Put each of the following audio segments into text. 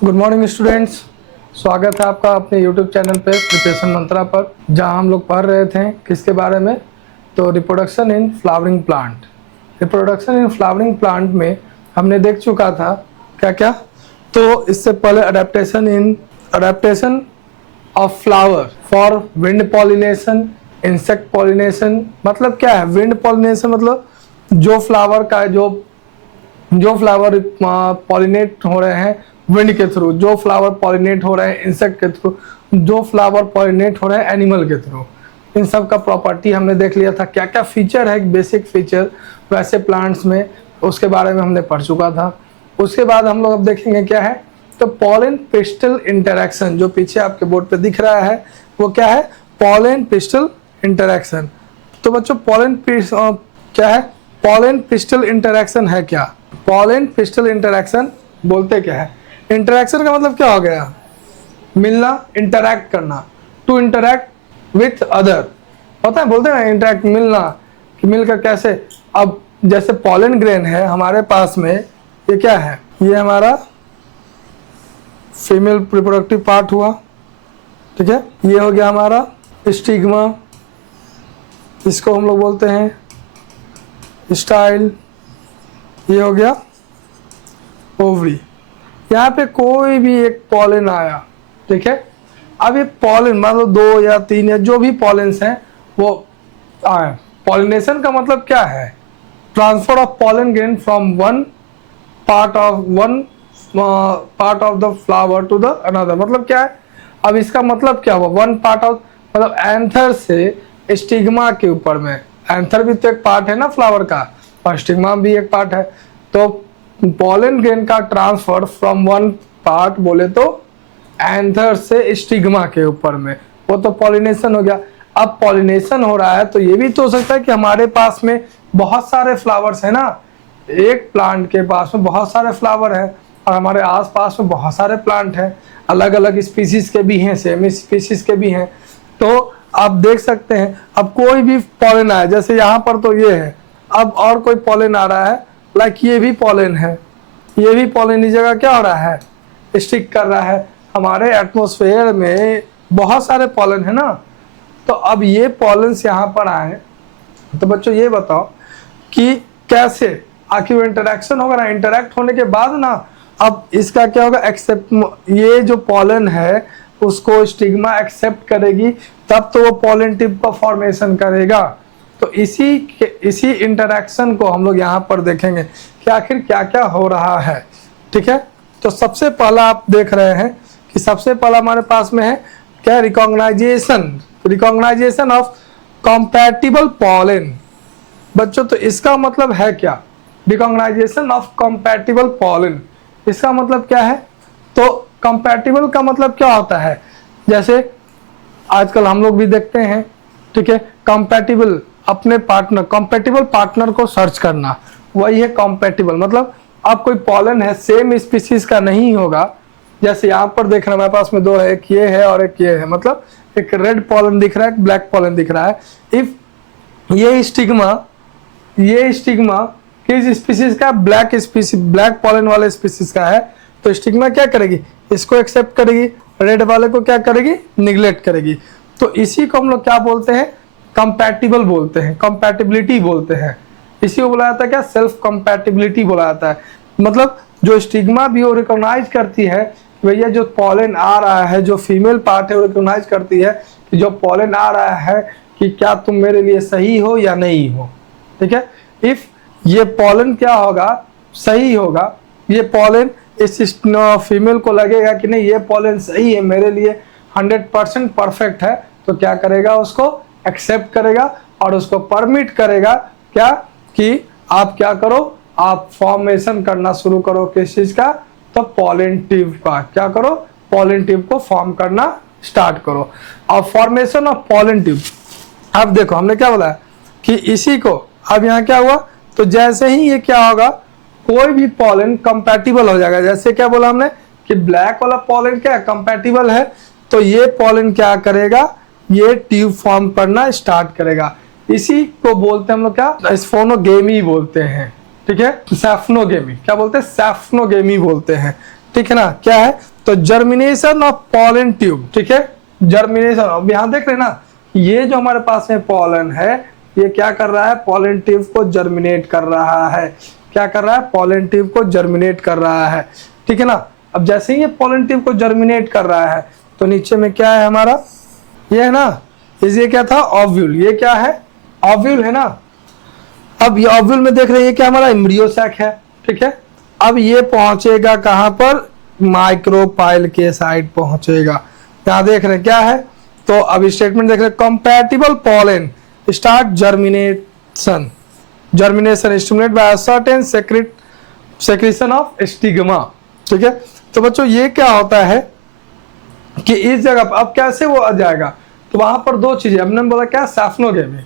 Good morning students, स्वागत है आपका अपने यूट्यूब चैनल पे प्रिपरेशन मंत्रा पर, जहां हम लोग पढ़ रहे थे किसके बारे में। तो reproduction in flowering plant. Reproduction in flowering plant में हमने देख चुका था क्या क्या। तो इससे पहले adaptation of flower for wind pollination, insect pollination. मतलब क्या है विंड पॉलिनेशन? मतलब जो फ्लावर का जो फ्लावर पॉलिनेट हो रहे हैं विंड के थ्रू, जो फ्लावर पॉलिनेट हो रहे हैं इंसेक्ट के थ्रू, जो फ्लावर पॉलिनेट हो रहे हैं एनिमल के थ्रू। इन सब का प्रॉपर्टी हमने देख लिया था, क्या क्या फीचर है, एक बेसिक फीचर वैसे प्लांट्स में, उसके बारे में हमने पढ़ चुका था। उसके बाद हम लोग अब देखेंगे क्या है, तो पॉलन पिस्टल इंटरेक्शन, जो पीछे आपके बोर्ड पे दिख रहा है वो क्या है, पॉलन पिस्टल इंटरेक्शन। तो बच्चों क्या है, पॉलन पिस्टल इंटरेक्शन है क्या? पॉलन पिस्टल इंटरेक्शन बोलते क्या है? इंटरेक्शन का मतलब क्या हो गया, मिलना, इंटरैक्ट करना, टू इंटरैक्ट विथ अदर होता है, बोलते हैं इंटरैक्ट, मिलना, कि मिलकर कैसे। अब जैसे पॉलन ग्रेन है हमारे पास में, ये क्या है, ये हमारा फीमेल रिप्रोडक्टिव पार्ट हुआ, ठीक है। ये हो गया हमारा स्टिग्मा, इसको हम लोग बोलते हैं स्टाइल। ये हो गया ओवरी। यहाँ पे कोई भी एक पॉलन आया, ठीक है। अब ये पॉलन मान लो 2 या 3 या जो भी पॉलेंस हैं वो आए। पॉलिनेशन का मतलब क्या है, transfer of pollen grain from one part of the flower to the another. मतलब क्या है, अब इसका मतलब क्या हुआ, वन पार्ट ऑफ मतलब एंथर से स्टिग्मा के ऊपर में। एंथर भी तो एक पार्ट है ना फ्लावर का, और स्टिग्मा भी एक पार्ट है। तो पॉलन ग्रेन का ट्रांसफर फ्रॉम वन पार्ट बोले तो एंथर से स्टिग्मा के ऊपर में, वो तो पॉलिनेशन हो गया। अब पॉलिनेशन हो रहा है तो ये भी तो हो सकता है कि हमारे पास में बहुत सारे फ्लावर्स है ना, एक प्लांट के पास में बहुत सारे फ्लावर है और हमारे आसपास में बहुत सारे प्लांट हैं, अलग अलग स्पीसीज के भी हैं, सेम स्पीसीज के भी हैं। तो आप देख सकते हैं अब कोई भी पॉलन आया, जैसे यहाँ पर तो ये है, अब और कोई पॉलन आ रहा है, लाइक ये भी पॉलन है, ये भी पॉलन इस जगह क्या हो रहा है, स्टिक कर रहा है। हमारे एटमॉस्फेयर में बहुत सारे पॉलन है ना, तो अब ये पॉलन्स यहाँ पर आए, तो बच्चों ये बताओ कि कैसे आखिर इंटरेक्शन होगा ना, इंटरेक्ट होने के बाद ना अब इसका क्या होगा, एक्सेप्ट, ये जो पॉलन है उसको स्टिग्मा एक्सेप्ट करेगी, तब तो वो पॉलन टिप का फॉर्मेशन करेगा। तो इसी इंटरेक्शन को हम लोग यहाँ पर देखेंगे कि आखिर क्या क्या हो रहा है, ठीक है। तो सबसे पहला आप देख रहे हैं कि सबसे पहला हमारे पास में है क्या, रिकॉग्नाइजेशन ऑफ कंपैटिबल पॉलन। बच्चों तो इसका मतलब है क्या, रिकॉग्नाइजेशन ऑफ कंपैटिबल पॉलन, इसका मतलब क्या है। तो कंपैटिबल का मतलब क्या होता है, जैसे आजकल हम लोग भी देखते हैं, ठीक है, कंपैटिबल अपने पार्टनर, कंपैटिबल पार्टनर को सर्च करना, वही है कंपैटिबल। मतलब अब कोई पॉलन है सेम स्पीसीज का नहीं होगा, जैसे यहाँ पर देख रहे हैं हमारे पास में 2 है, एक ये है और एक ये है, मतलब एक रेड पॉलन दिख रहा है, एक ब्लैक पॉलन दिख रहा है। इफ ये स्टिग्मा किस स्पीसीज का, ब्लैक पॉलन वाले स्पीसीज का है, तो स्टिग्मा क्या करेगी, इसको एक्सेप्ट करेगी, रेड वाले को क्या करेगी, निगलेक्ट करेगी। तो इसी को हम लोग क्या बोलते हैं, कंपैटिबल बोलते हैं, कंपैटिबिलिटी बोलते हैं। इसी को बोला जाता है क्या, सेल्फ कंपैटिबिलिटी बोला जाता है। मतलब जो स्टिग्मा भी वो रिकॉग्नाइज करती है, भैया जो पॉलन आ रहा है, जो फीमेल पार्ट है वो रिकॉग्नाइज करती है कि जो पॉलन आ रहा है कि क्या तुम मेरे लिए सही हो या नहीं हो, ठीक है। इफ ये पॉलन क्या होगा, सही होगा, ये पॉलन इस फीमेल को लगेगा कि नहीं ये पॉलन सही है, मेरे लिए 100% परफेक्ट है, तो क्या करेगा, उसको एक्सेप्ट करेगा और उसको परमिट करेगा क्या, कि आप क्या करो, आप फॉर्मेशन करना शुरू करो किस चीज का, तो पॉलन ट्यूब का, क्या करो, पॉलन ट्यूब को फॉर्म करना स्टार्ट करो। और फॉर्मेशन ऑफ पॉलन ट्यूब, अब देखो हमने क्या बोला कि इसी को, अब यहाँ क्या हुआ, तो जैसे ही ये क्या होगा, कोई भी पॉलन कंपैटिबल हो जाएगा। जैसे क्या बोला हमने कि ब्लैक वाला पॉलन क्या कंपैटिबल है, तो ये पॉलन क्या करेगा, ये ट्यूब फॉर्म करना स्टार्ट करेगा। इसी को बोलते हैं हम लोग क्या, स्फोनोगेमी बोलते हैं, ठीक है, सैफ्नोगेमी, क्या बोलते हैं, सैफ्नोगेमी बोलते हैं। ठीक है ना, क्या है, तो जर्मिनेशन ऑफ पॉलन ट्यूब, ठीक है, जर्मिनेशन। अब यहाँ देख रहे हैं ना, ये जो हमारे पास में पॉलन है, ये क्या कर रहा है, पॉलन ट्यूब को जर्मिनेट कर रहा है। क्या कर रहा है, पॉलन ट्यूब को जर्मिनेट कर रहा है, ठीक है ना। अब जैसे ही ये पॉलन ट्यूब को जर्मिनेट कर रहा है तो नीचे में क्या है हमारा, ये है ना, ये क्या था, ओव्यूल, ये क्या है, ओव्यूल है ना। अब ये ओव्यूल में देख रहे हैं ये क्या हमारा एम्ब्रियो सैक है, ठीक है। अब ये पहुंचेगा कहां पर, माइक्रोपाइल के साइड पहुंचेगा। यहाँ देख रहे हैं क्या है, तो अब स्टेटमेंट देख रहे हैं, compatible pollen start germination, germination stimulate by certain secretion of stigma, ठीक है। तो बच्चों ये क्या होता है कि इस जगह पर अब कैसे वो आ जाएगा, तो वहां पर दो चीजें हमने बोला, क्या, सैफनोगेमी,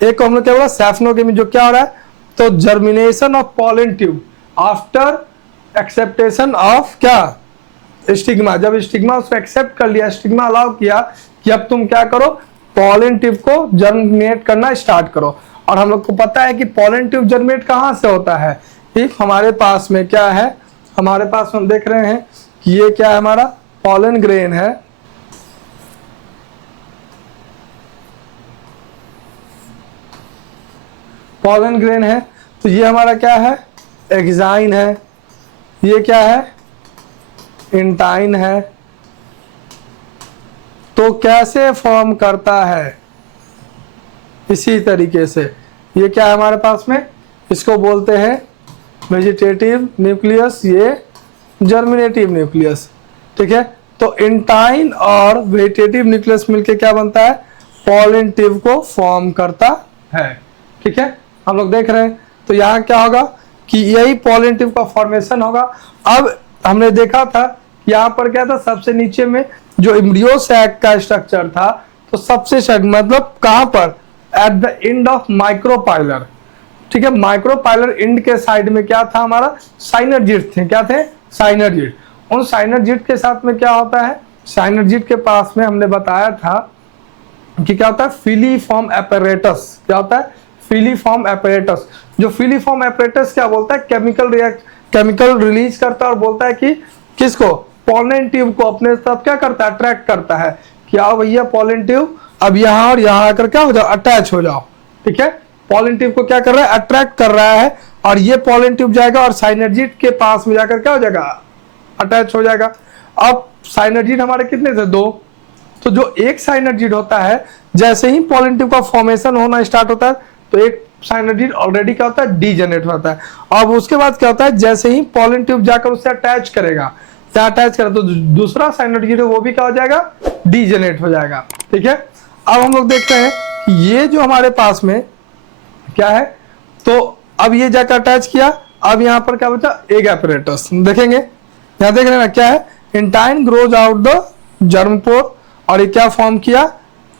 एक हमने क्या बोला, सैफनोगेमी, जो क्या हो रहा है, तो germination of pollen tube after acceptation of क्या, स्टिग्मा। जब स्टिग्मा उसको एक्सेप्ट कर लिया, स्टिग्मा अलाउ किया कि अब तुम क्या करो, पॉलन ट्यूब को जर्मिनेट करना स्टार्ट करो। और हम लोग को पता है कि पॉलन ट्यूब जर्मिनेट कहाँ से होता है, इफ हमारे पास में क्या है, हमारे पास हम देख रहे हैं कि ये क्या है, हमारा पॉलन ग्रेन है, पॉलन ग्रेन है, तो ये हमारा क्या है, एक्साइन है, ये क्या है, इंटाइन है। तो कैसे फॉर्म करता है, इसी तरीके से, ये क्या है हमारे पास में, इसको बोलते हैं वेजिटेटिव न्यूक्लियस, ये जर्मिनेटिव न्यूक्लियस, ठीक है। तो इंटाइन और वेजिटेटिव न्यूक्लियस मिलके क्या बनता है, पॉलन ट्यूब को फॉर्म करता है, ठीक है। हम लोग देख रहे हैं, तो यहाँ क्या होगा कि यही पॉलन ट्यूब का फॉर्मेशन होगा। अब हमने देखा था यहाँ पर क्या था, सबसे नीचे में जो एम्ब्रियो सैक का स्ट्रक्चर था, तो सबसे मतलब कहां पर, at the end of micropylar, ठीक है। माइक्रोपाइलर एंड के साइड में क्या था हमारा, साइनर्जिड थे, क्या थे, साइनर्जिड। उन साइनर्जिड के साथ में क्या होता है, साइनर्जिड के पास में हमने बताया था कि क्या होता है, फिलीफॉर्म एपरेटस, क्या होता है, फिलीफॉर्म एपरेटस। जो फिलीफॉर्म एपरेटस क्या बोलता है, केमिकल रिलीज करता है और बोलता है कि किसको, पॉलन ट्यूब को अपने साथ क्या करता है, अट्रैक्ट करता है कि आओ भैया पॉलन ट्यूब अब यहाँ और यहाँ आकर क्या हो जाओ, अटैच हो जाओ, ठीक है। पॉलन ट्यूब को क्या कर रहा है, अट्रैक्ट कर रहा है, और ये पॉलन ट्यूब जाएगा और साइनर्जिड के पास में जाकर क्या हो जाएगा, अटैच हो जाएगा। अब साइनर्जिड हमारे कितने थे, दो, तो जो एक साइनर्जिड होता है, जैसे ही पॉलन ट्यूब का फॉर्मेशन होना स्टार्ट होता है तो एक साइनर्जिड ऑलरेडी क्या होता है, डीजेनरेट होता है। अब उसके बाद क्या होता है, जैसे ही पॉलन ट्यूब जाकर उससे अटैच करेगा, या अटैच करे तो दूसरा साइनर्जिड है वो भी क्या हो जाएगा, डीजेनरेट हो जाएगा, ठीक है। अब हम लोग देखते हैं कि ये जो हमारे पास में क्या है, तो अब ये जाकर अटैच किया, अब यहाँ पर क्या बचा, एग एपरेटस, देखेंगे यहाँ देख रहे हैं क्या है, intine grows out the germ pore, और ये क्या फॉर्म किया,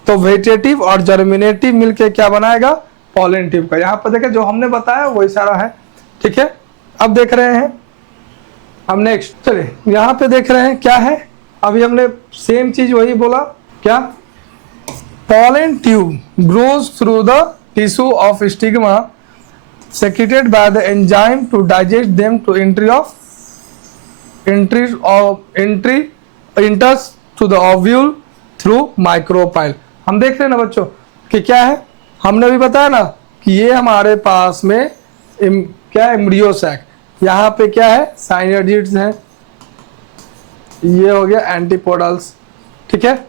तो वेजिटेटिव और जर्मिनेटिव मिलके क्या बनाएगा, पॉलन ट्यूब का। यहाँ पर देखें जो हमने बताया वही सारा है, ठीक है। अब देख रहे हैं हम नेक्स्ट, चलिए यहाँ पे देख रहे हैं क्या है, अभी हमने सेम चीज वही बोला, क्या, pollen tube grows through the tissue of stigma secreted by the enzyme to digest them to enters to the ovule through micropyle। हम देख रहे हैं ना बच्चों कि क्या है, हमने भी बताया ना कि ये हमारे पास में क्या है, एम्ब्रियो सैक, यहाँ पे क्या है, साइनर्जिड्स हैं, ये हो गया एंटीपोडल्स, ठीक है।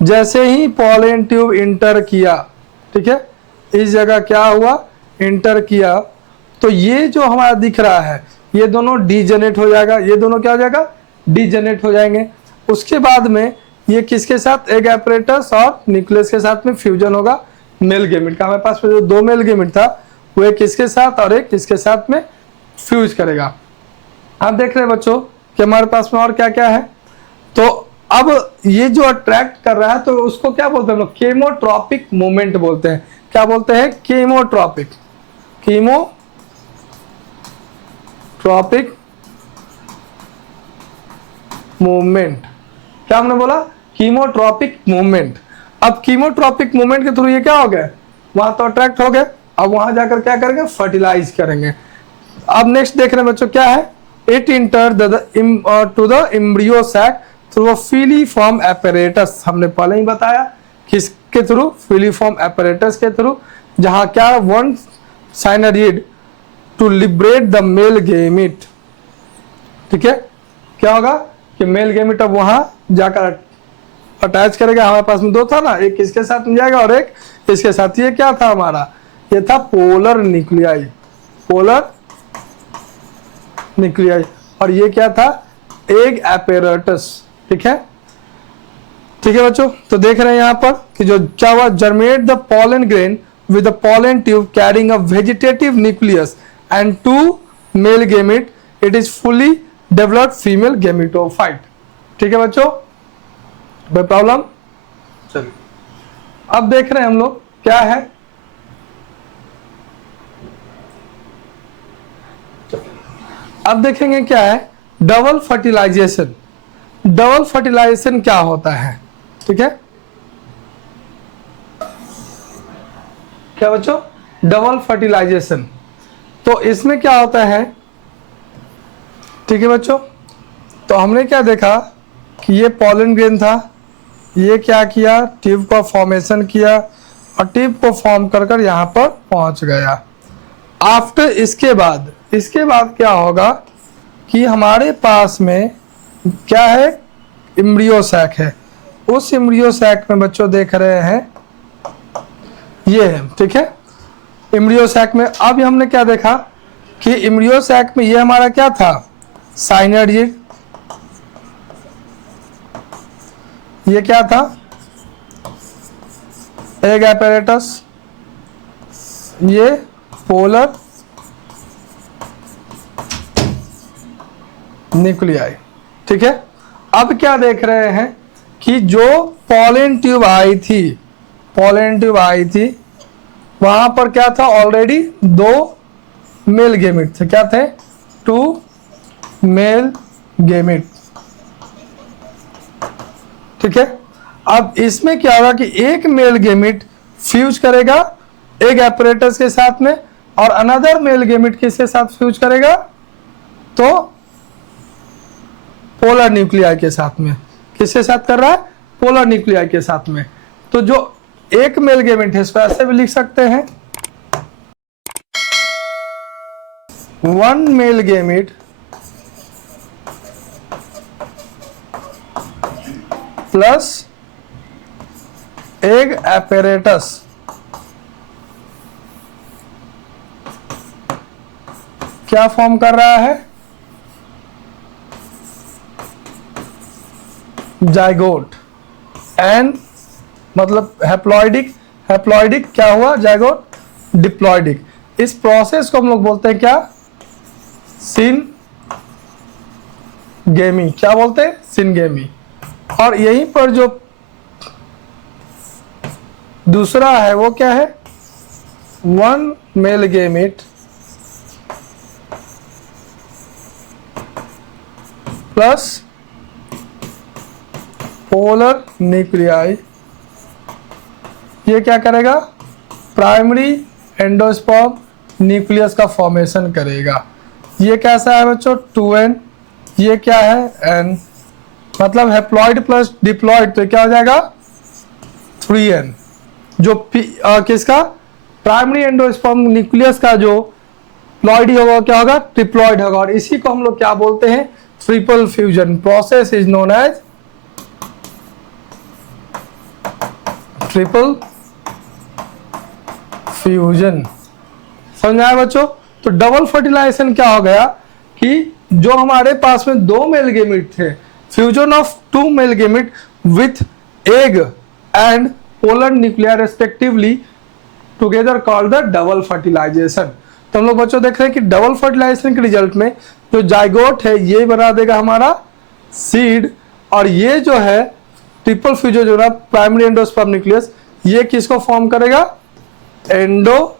जैसे ही पॉलन ट्यूब इंटर किया, ठीक है, इस जगह क्या हुआ, इंटर किया, तो ये जो हमारा दिख रहा है ये दोनों डीजेनरेट हो जाएगा, ये दोनों क्या हो जाएगा, डीजेनरेट हो जाएंगे। उसके बाद में ये किसके साथ, एग एपरेटस और न्यूक्लियस के साथ में फ्यूजन होगा मेल गेमिट का। हमारे पास में जो दो मेल गेमिट था वो एक किसके साथ और एक किसके साथ में फ्यूज करेगा। आप देख रहे हैं बच्चों कि हमारे पास में और क्या क्या है, तो अब ये जो अट्रैक्ट कर रहा है तो उसको क्या बोलते हैं हम लोग, केमोट्रॉपिक मूवमेंट बोलते हैं। क्या बोलते हैं, केमोट्रॉपिक, केमोट्रॉपिक मूवमेंट। क्या हमने बोला, कीमोट्रॉपिक मूवमेंट। अब कीमोट्रॉपिक मूवमेंट के थ्रू ये क्या हो गया, वहां तो अट्रैक्ट हो गए, अब वहां जाकर क्या करेंगे, फर्टिलाइज करेंगे। अब नेक्स्ट देख रहे हैं बच्चों क्या है, it enter to the embryo sac through filiform apparatus. हमने पहले ही बताया किसके थ्रू, फीलीफॉर्म एपरेटस के थ्रू, जहां क्या one synergid to liberate the male gamete. ठीक है, क्या होगा कि मेल गेमिट अब वहां जाकर अटैच करेगा। हमारे पास में दो था ना, एक इसके साथ में जाएगा और एक इसके साथ। ये क्या था हमारा, ये था पोलर न्यूक्लियाई, पोलर न्यूक्लियाई। और ये क्या था, एग एपेरेटस। ठीक है, ठीक है बच्चों। तो देख रहे हैं यहाँ पर कि जो क्या हुआ, germinate the pollen grain with the pollen tube carrying a vegetative nucleus and two male gamete, it is fully developed female gametophyte. ठीक है बच्चों, कोई प्रॉब्लम? चलिए अब देख रहे हैं हम लोग क्या है, अब देखेंगे क्या है डबल फर्टिलाइजेशन। डबल फर्टिलाइजेशन क्या होता है? ठीक है, क्या बच्चों, डबल फर्टिलाइजेशन। तो इसमें क्या होता है, ठीक है बच्चों, तो हमने क्या देखा कि ये पॉलन ग्रेन था, ये क्या किया, ट्यूब का फॉर्मेशन किया और ट्यूब को फॉर्म कर कर यहाँ पर पहुंच गया। आफ्टर इसके बाद क्या होगा कि हमारे पास में क्या है, एम्ब्रियो सैक है। उस एम्ब्रियो सैक में बच्चों देख रहे हैं ये है। ठीक है, एम्ब्रियो सैक में अब हमने क्या देखा कि एम्ब्रियो सैक में ये हमारा क्या था, साइनरिड। ये क्या था, एग एपेरेटस। ये पोलर न्यूक्लियाई। ठीक है, अब क्या देख रहे हैं कि जो पॉलन ट्यूब आई थी, वहां पर क्या था, ऑलरेडी दो मेल गेमिट थे। क्या थे, 2 मेल गेमिट। ठीक है, अब इसमें क्या होगा कि एक मेल गेमिट फ्यूज करेगा एक एपरेटस के साथ में और अनदर मेल गेमिट किसके साथ फ्यूज करेगा, तो पोलर न्यूक्लियाई के साथ में। किसके साथ कर रहा है, पोलर न्यूक्लियाई के साथ में। तो जो एक मेल गेमिट है इसको ऐसे भी लिख सकते हैं, 1 male gamete plus egg apparatus. क्या फॉर्म कर रहा है, जाइगोट। एंड मतलब हैप्लॉइडिक, क्या हुआ, जाइगोट डिप्लॉइडिक। इस प्रोसेस को हम लोग बोलते हैं क्या, सिनगेमी। क्या बोलते हैं, सिनगेमी। और यहीं पर जो दूसरा है वो क्या है, 1 male gamete plus polar nuclei. ये क्या करेगा, प्राइमरी एंडोस्पर्म न्यूक्लियस का फॉर्मेशन करेगा। ये कैसा है बच्चों, 2n। ये क्या है, n। मतलब हैप्लॉइड प्लस डिप्लॉइड तो क्या हो जाएगा, 3n। जो किसका, प्राइमरी एंडोस्पर्म न्यूक्लियस का जो प्लॉइडी होगा क्या होगा, ट्रिप्लॉइड होगा। और इसी को हम लोग क्या बोलते हैं, triple fusion. Process is known as triple fusion. समझ आया बच्चों? तो डबल फर्टिलाइजेशन क्या हो गया कि जो हमारे पास में 2 मेल गेमिट थे, fusion of 2 male gamete with egg and polar nuclear respectively together called the double fertilization. तो हम लोग बच्चों देख रहे हैं कि डबल फर्टिलाइजेशन के रिजल्ट में जो जाइगोट है ये बना देगा हमारा सीड, और ये जो है ट्रिपल फ्यूजन जो है प्राइमरी एंडोस्पर्म न्यूक्लियस, ये किसको फॉर्म करेगा, एंडोस्पर्म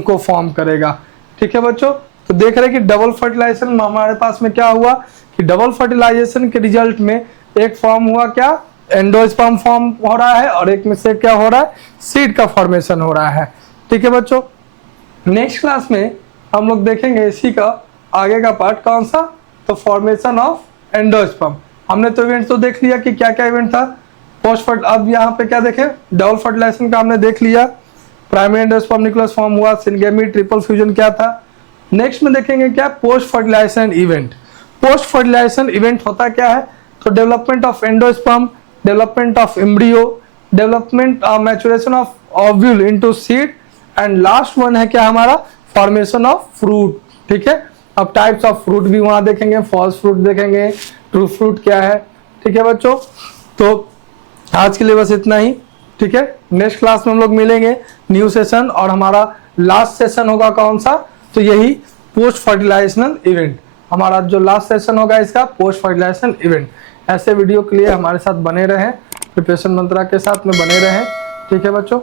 को फॉर्म करेगा। ठीक है बच्चों, तो देख रहे हैं कि डबल फर्टिलाइजेशन में हमारे पास में क्या हुआ कि डबल फर्टिलाइजेशन के रिजल्ट में एक फॉर्म हुआ क्या, एंडोस्पर्म फॉर्म हो रहा है और एक में से क्या हो रहा है, सीड का फॉर्मेशन हो रहा है। ठीक है बच्चों, नेक्स्ट क्लास में हम लोग देखेंगे इसी का आगे का पार्ट कौन सा, तो फॉर्मेशन ऑफ एंडोस्पर्म। हमने तो इवेंट तो देख लिया कि क्या क्या इवेंट था। पोस्ट फर्ट, अब यहाँ पे क्या देखें, डबल फर्टिलाइजेशन का हमने देख लिया, प्राइमरी एंडोस्पर्म न्यूक्लियस फॉर्म हुआ, सिंगेमी, ट्रिपल फ्यूजन क्या था। नेक्स्ट में देखेंगे क्या, post fertilization event. Post fertilization event होता क्या है, तो development of endosperm, development of embryo, development maturation of ovule into seed, and last one है क्या हमारा, फॉर्मेशन ऑफ फ्रूट। ठीक है, अब टाइप्स ऑफ फ्रूट भी वहां देखेंगे, फॉल्स फ्रूट देखेंगे, ट्रू फ्रूट क्या है। ठीक है बच्चों, तो आज के लिए बस इतना ही। ठीक है, नेक्स्ट क्लास में हम लोग मिलेंगे, न्यू सेशन, और हमारा लास्ट सेशन होगा कौन सा, तो यही पोस्ट फर्टिलाइजेशनल इवेंट। हमारा जो लास्ट सेशन होगा इसका पोस्ट फर्टिलाइजेशन इवेंट। ऐसे वीडियो के लिए हमारे साथ बने रहें, प्रिपरेशन मंत्रा के साथ में बने रहें। ठीक है बच्चों।